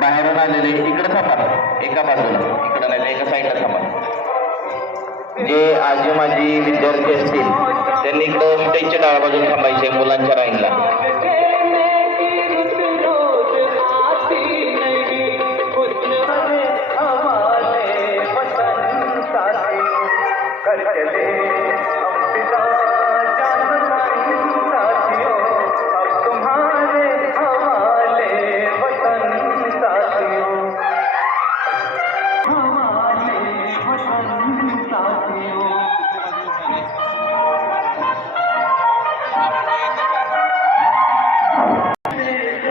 बाहेरून आलेले इकडे थांबा, एका बाजूला, इकडे नाही एका साईडला थांबा. जे आजी माजी विद्यार्थी असतील त्यांनी इकडं स्टेजच्या डाव्या बाजूला थांबायचे मुलांच्या लाईनला.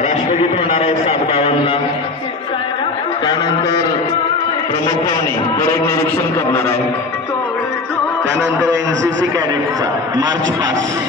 राष्ट्रगीत होणार आहे 7:52ला. त्यानंतर प्रमुख पाहुणे परेड निरीक्षण करणार आहे. त्यानंतर एनसीसी कॅडेटचा मार्च पास्ट.